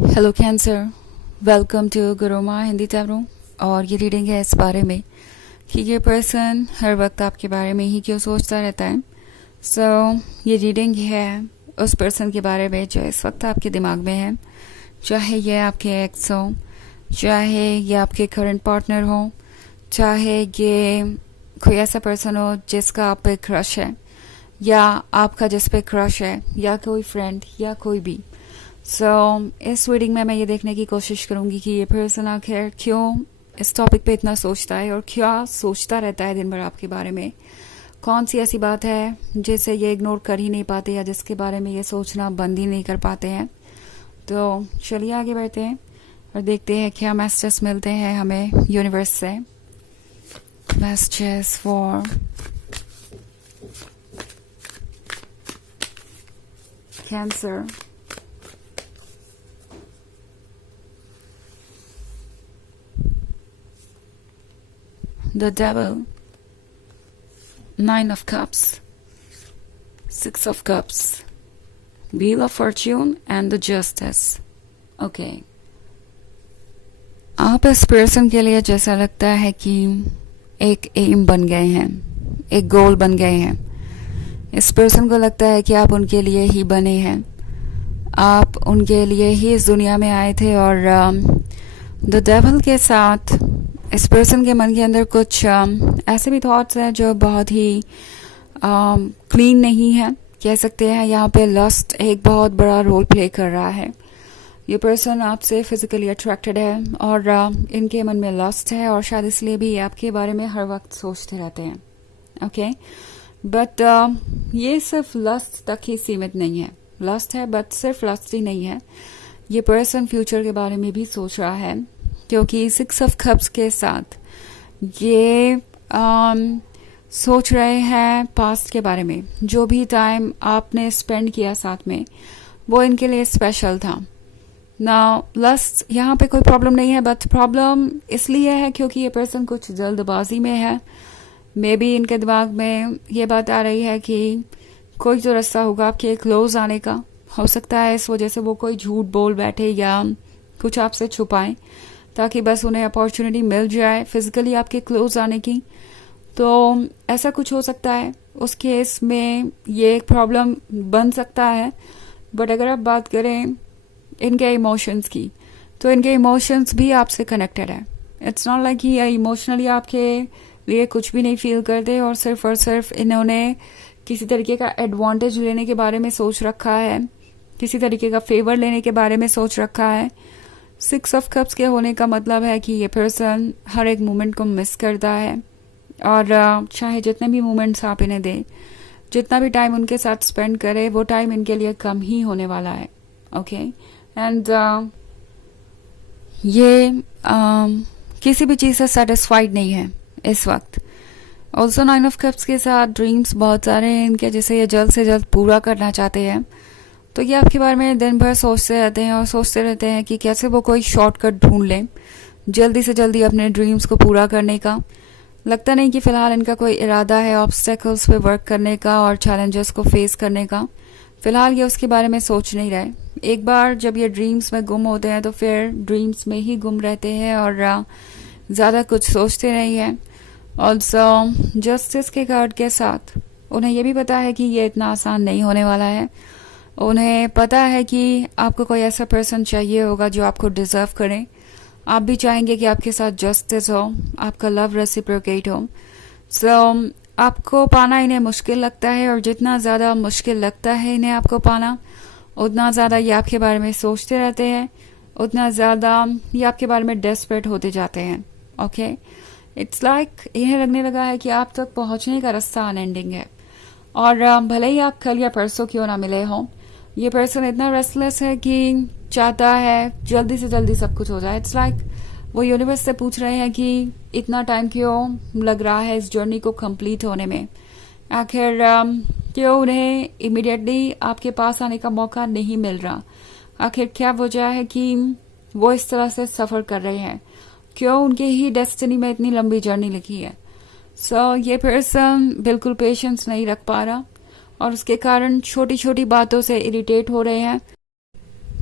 Hello cancer, welcome to Guruma Hindi tarot. और ये reading है इस बारे में कि ये पर्सन हर वक्त आपके बारे में ही क्यों सोचता रहता है। ये रीडिंग है उस पर्सन के बारे में जो इस वक्त आपके दिमाग में है, चाहे ये आपके एक्स हो, चाहे ये आपके करंट पार्टनर हो, चाहे ये कोई ऐसा पर्सन हो जिसका आप पे क्रश है, या आपका जिस पे क्रश है, या कोई फ्रेंड या कोई भी। इस रीडिंग में मैं ये देखने की कोशिश करूंगी कि ये पर्सन आखिर क्यों इस टॉपिक पे इतना सोचता है और क्या सोचता रहता है दिन भर आपके बारे में। कौन सी ऐसी बात है जिसे ये इग्नोर कर ही नहीं पाते या जिसके बारे में ये सोचना बंद ही नहीं कर पाते हैं। तो चलिए आगे बढ़ते हैं और देखते हैं क्या मैसेजेस मिलते हैं हमें यूनिवर्स से। Messages for cancer. The Devil, Nine of Cups, Six of Cups, Wheel of Fortune and the Justice. Okay. आप इस पर्सन के लिए जैसा लगता है कि एक एम बन गए हैं, एक गोल बन गए हैं। इस पर्सन को लगता है कि आप उनके लिए ही बने हैं, आप उनके लिए ही इस दुनिया में आए थे। और द डेविल के साथ इस पर्सन के मन के अंदर कुछ ऐसे भी थॉट्स हैं जो बहुत ही क्लीन नहीं है, कह सकते हैं। यहाँ पे लस्ट एक बहुत बड़ा रोल प्ले कर रहा है। ये पर्सन आपसे फिजिकली अट्रैक्टेड है और इनके मन में लस्ट है और शायद इसलिए भी आपके बारे में हर वक्त सोचते रहते हैं। ओके, बट ये सिर्फ लस्ट तक ही सीमित नहीं है। लस्ट है बट सिर्फ लस्ट ही नहीं है, ये पर्सन फ्यूचर के बारे में भी सोच रहा है, क्योंकि सिक्स ऑफ कप्स के साथ ये सोच रहे हैं पास्ट के बारे में। जो भी टाइम आपने स्पेंड किया साथ में वो इनके लिए स्पेशल था ना। लस्ट यहाँ पे कोई प्रॉब्लम नहीं है, बट प्रॉब्लम इसलिए है क्योंकि ये पर्सन कुछ जल्दबाजी में है। मे बी इनके दिमाग में ये बात आ रही है कि कोई तो रास्ता होगा आपके क्लोज आने का। हो सकता है इस वजह से वो कोई झूठ बोल बैठे या कुछ आपसे छुपाएं ताकि बस उन्हें अपॉर्चुनिटी मिल जाए फिजिकली आपके क्लोज आने की। तो ऐसा कुछ हो सकता है। उस केस में ये एक प्रॉब्लम बन सकता है। बट अगर आप बात करें इनके इमोशंस की, तो इनके इमोशंस भी आपसे कनेक्टेड है। इट्स नॉट लाइक ये इमोशनली आपके लिए कुछ भी नहीं फील करते और सिर्फ इन्होंने किसी तरीके का एडवांटेज लेने के बारे में सोच रखा है, किसी तरीके का फेवर लेने के बारे में सोच रखा है। सिक्स ऑफ कप्स के होने का मतलब है कि ये पर्सन हर एक मोमेंट को मिस करता है और चाहे जितने भी मोमेंट्स आप इन्हें दें, जितना भी टाइम उनके साथ स्पेंड करे, वो टाइम इनके लिए कम ही होने वाला है। ओके, एंड ये किसी भी चीज़ से सेटिस्फाइड नहीं है इस वक्त। ऑल्सो नाइन ऑफ कप्स के साथ ड्रीम्स बहुत सारे हैं इनके, जिसे ये जल्द से जल्द पूरा करना चाहते हैं। तो ये आपके बारे में दिन भर सोचते रहते हैं और सोचते रहते हैं कि कैसे वो कोई शॉर्टकट ढूंढ लें जल्दी से जल्दी अपने ड्रीम्स को पूरा करने का। लगता नहीं कि फ़िलहाल इनका कोई इरादा है ऑब्स्टेकल्स पे वर्क करने का और चैलेंजेस को फेस करने का। फ़िलहाल ये उसके बारे में सोच नहीं रहे। एक बार जब ये ड्रीम्स में गुम होते हैं तो फिर ड्रीम्स में ही गुम रहते हैं और ज़्यादा कुछ सोचते नहीं हैं। ऑल्सो जस्टिस के कार्ड के साथ उन्हें ये भी पता है कि ये इतना आसान नहीं होने वाला है। उन्हें पता है कि आपको कोई ऐसा पर्सन चाहिए होगा जो आपको डिजर्व करे। आप भी चाहेंगे कि आपके साथ जस्टिस हो, आपका लव रेसिप्रोकेट हो। आपको पाना इन्हें मुश्किल लगता है और जितना ज़्यादा मुश्किल लगता है इन्हें आपको पाना, उतना ज़्यादा ये आपके बारे में सोचते रहते हैं, उतना ज़्यादा ये आपके बारे में डेस्परेट होते जाते हैं। ओके, इट्स लाइक इन्हें लगने लगा है कि आप तक पहुंचने का रास्ता अनएंडिंग है। और भले ही आप कल या परसों क्यों ना मिले हों, ये पर्सन इतना रेस्टलेस है कि चाहता है जल्दी से जल्दी सब कुछ हो जाए। इट्स लाइक वो यूनिवर्स से पूछ रहे हैं कि इतना टाइम क्यों लग रहा है इस जर्नी को कंप्लीट होने में। आखिर क्यों उन्हें इमिडिएटली आपके पास आने का मौका नहीं मिल रहा। आखिर क्या वजह है कि वो इस तरह से सफ़र कर रहे हैं, क्यों उनके ही डेस्टिनी में इतनी लंबी जर्नी लिखी है। ये पर्सन बिल्कुल पेशेंस नहीं रख पा रहा और उसके कारण छोटी छोटी बातों से इरिटेट हो रहे हैं।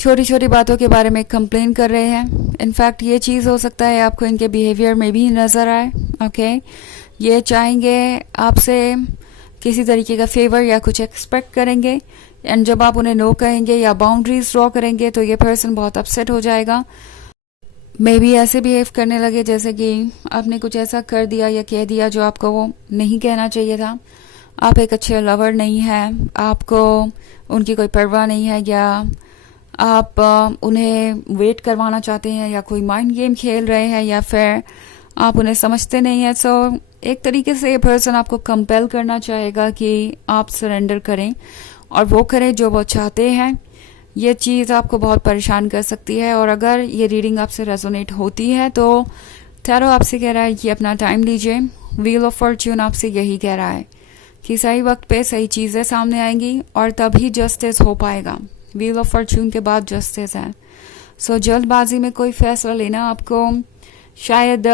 छोटी छोटी बातों के बारे में कंप्लेन कर रहे हैं। इनफैक्ट ये चीज़ हो सकता है आपको इनके बिहेवियर में भी नज़र आए। ओके, ये चाहेंगे आपसे किसी तरीके का फेवर या कुछ एक्सपेक्ट करेंगे, एंड जब आप उन्हें नो कहेंगे या बाउंड्रीज ड्रॉ करेंगे तो ये पर्सन बहुत अपसेट हो जाएगा। मे बी ऐसे बिहेव करने लगे जैसे कि आपने कुछ ऐसा कर दिया या कह दिया जो आपको वो नहीं कहना चाहिए था। आप एक अच्छे लवर नहीं हैं, आपको उनकी कोई परवाह नहीं है, या आप उन्हें वेट करवाना चाहते हैं, या कोई माइंड गेम खेल रहे हैं, या फिर आप उन्हें समझते नहीं हैं। सो एक तरीके से ये पर्सन आपको कंपेल करना चाहेगा कि आप सरेंडर करें और वो करें जो वो चाहते हैं। ये चीज़ आपको बहुत परेशान कर सकती है, और अगर ये रीडिंग आपसे रेजोनेट होती है तो टैरो आपसे कह रहा है कि अपना टाइम लीजिए। व्हील ऑफ फॉर्च्यून आपसे यही कह रहा है कि सही वक्त पे सही चीज़ें सामने आएंगी और तभी जस्टिस हो पाएगा। व्हील ऑफ फॉर्च्यून के बाद जस्टिस है। सो जल्दबाजी में कोई फैसला लेना आपको शायद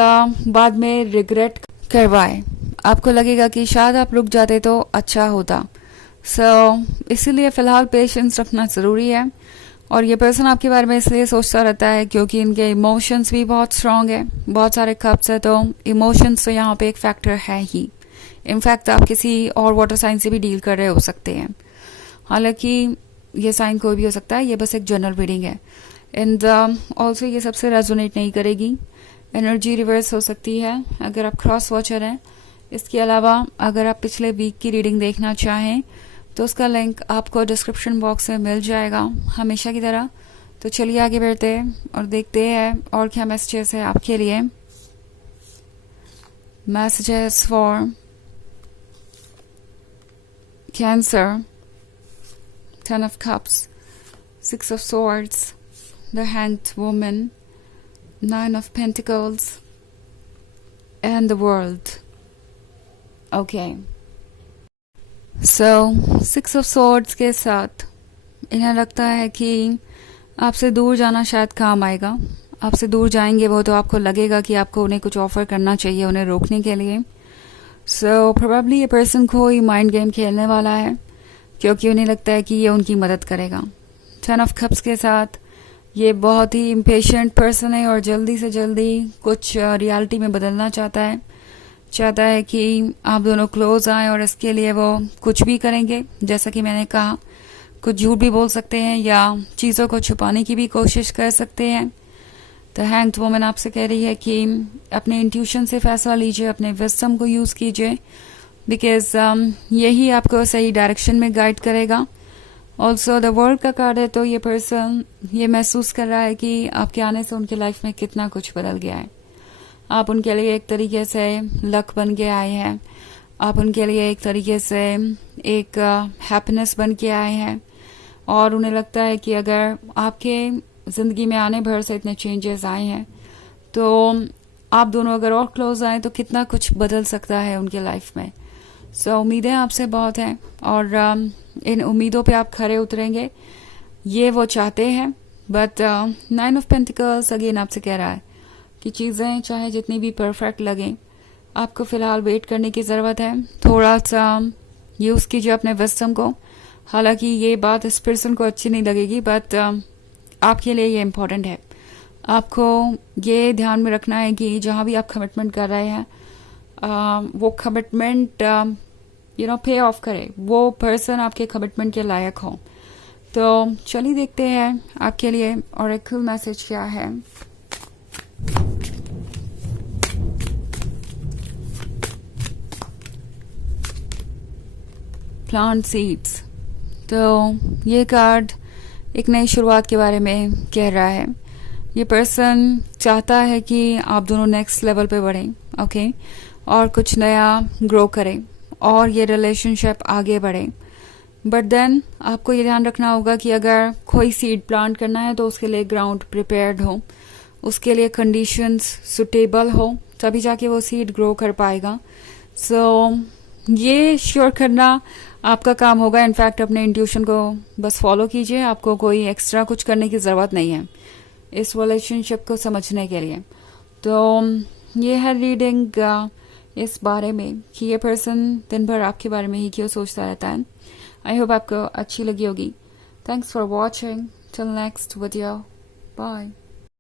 बाद में रिग्रेट करवाए। आपको लगेगा कि शायद आप रुक जाते तो अच्छा होता। इसीलिए फ़िलहाल पेशेंस रखना ज़रूरी है। और ये पर्सन आपके बारे में इसलिए सोचता रहता है क्योंकि इनके इमोशंस भी बहुत स्ट्रांग है, बहुत सारे कप्स है, तो इमोशंस तो यहाँ पे एक फैक्टर है ही। इनफैक्ट आप किसी और वाटर साइन से भी डील कर रहे हो सकते हैं, हालांकि ये साइन कोई भी हो सकता है, ये बस एक जनरल रीडिंग है। एंड ऑल्सो ये सबसे रेजोनेट नहीं करेगी, एनर्जी रिवर्स हो सकती है अगर आप क्रॉस वॉचर हैं। इसके अलावा अगर आप पिछले वीक की रीडिंग देखना चाहें तो उसका लिंक आपको डिस्क्रिप्शन बॉक्स में मिल जाएगा हमेशा की तरह। तो चलिए आगे बढ़ते हैं और देखते हैं और क्या मैसेजेस है आपके लिए। Messages for cancer, 10 of cups, 6 of swords, the hanged woman, 9 of pentacles, and the world. Okay. So, 6 of swords के साथ इन्हें लगता है कि आपसे दूर जाना शायद काम आएगा। आपसे दूर जाएंगे वो तो आपको लगेगा कि आपको उन्हें कुछ ऑफर करना चाहिए उन्हें रोकने के लिए। सो प्रोबेबली ये पर्सन कोई माइंड गेम खेलने वाला है क्योंकि उन्हें लगता है कि ये उनकी मदद करेगा। 10 of cups के साथ ये बहुत ही इम्पेशेंट पर्सन है और जल्दी से जल्दी कुछ रियलिटी में बदलना चाहता है कि आप दोनों क्लोज आएं, और इसके लिए वो कुछ भी करेंगे। जैसा कि मैंने कहा, कुछ झूठ भी बोल सकते हैं या चीज़ों को छुपाने की भी कोशिश कर सकते हैं। तो हैंग्ड वुमन आपसे कह रही है कि अपने इंट्यूशन से फैसला लीजिए, अपने विजडम को यूज़ कीजिए, बिकॉज यही आपको सही डायरेक्शन में गाइड करेगा। ऑल्सो द वर्ल्ड का कार्ड है, तो ये पर्सन ये महसूस कर रहा है कि आपके आने से उनकी लाइफ में कितना कुछ बदल गया है। आप उनके लिए एक तरीके से लक बन के आए हैं, आप उनके लिए एक तरीके से एक हैप्पीनेस बन के आए हैं, और उन्हें लगता है कि अगर आपके ज़िंदगी में आने भर से इतने चेंजेस आए हैं तो आप दोनों अगर और क्लोज आए तो कितना कुछ बदल सकता है उनके लाइफ में। सो उम्मीदें आपसे बहुत हैं और इन उम्मीदों पे आप खरे उतरेंगे, ये वो चाहते हैं। बट 9 ऑफ पेंटिकल्स अगेन आपसे कह रहा है कि चीज़ें चाहे जितनी भी परफेक्ट लगें, आपको फ़िलहाल वेट करने की ज़रूरत है। थोड़ा सा यूज़ कीजिए अपने विजडम को। हालांकि ये बात इस पर्सन को अच्छी नहीं लगेगी, बट आपके लिए ये इम्पोर्टेंट है। आपको ये ध्यान में रखना है कि जहाँ भी आप कमिटमेंट कर रहे हैं वो कमिटमेंट पे ऑफ करे, वो पर्सन आपके कमिटमेंट के लायक हो। तो चलिए देखते हैं आपके लिए ऑरेकल मैसेज क्या है। प्लांट सीड्स, तो ये कार्ड एक नई शुरुआत के बारे में कह रहा है। ये पर्सन चाहता है कि आप दोनों नेक्स्ट लेवल पे बढ़ें, ओके, और कुछ नया ग्रो करें और ये रिलेशनशिप आगे बढ़े। बट देन आपको ये ध्यान रखना होगा कि अगर कोई सीड प्लांट करना है तो उसके लिए ग्राउंड प्रिपेयर्ड हो, उसके लिए कंडीशंस सुटेबल हो, तभी जाके वो सीड ग्रो कर पाएगा। सो ये श्योर करना आपका काम होगा। इनफैक्ट अपने इंट्यूशन को बस फॉलो कीजिए, आपको कोई एक्स्ट्रा कुछ करने की ज़रूरत नहीं है इस रिलेशनशिप को समझने के लिए। तो ये है रीडिंग इस बारे में कि ये पर्सन दिन भर आपके बारे में ही क्यों सोचता रहता है। आई होप आपको अच्छी लगी होगी। Thanks for watching. Till next video. Bye.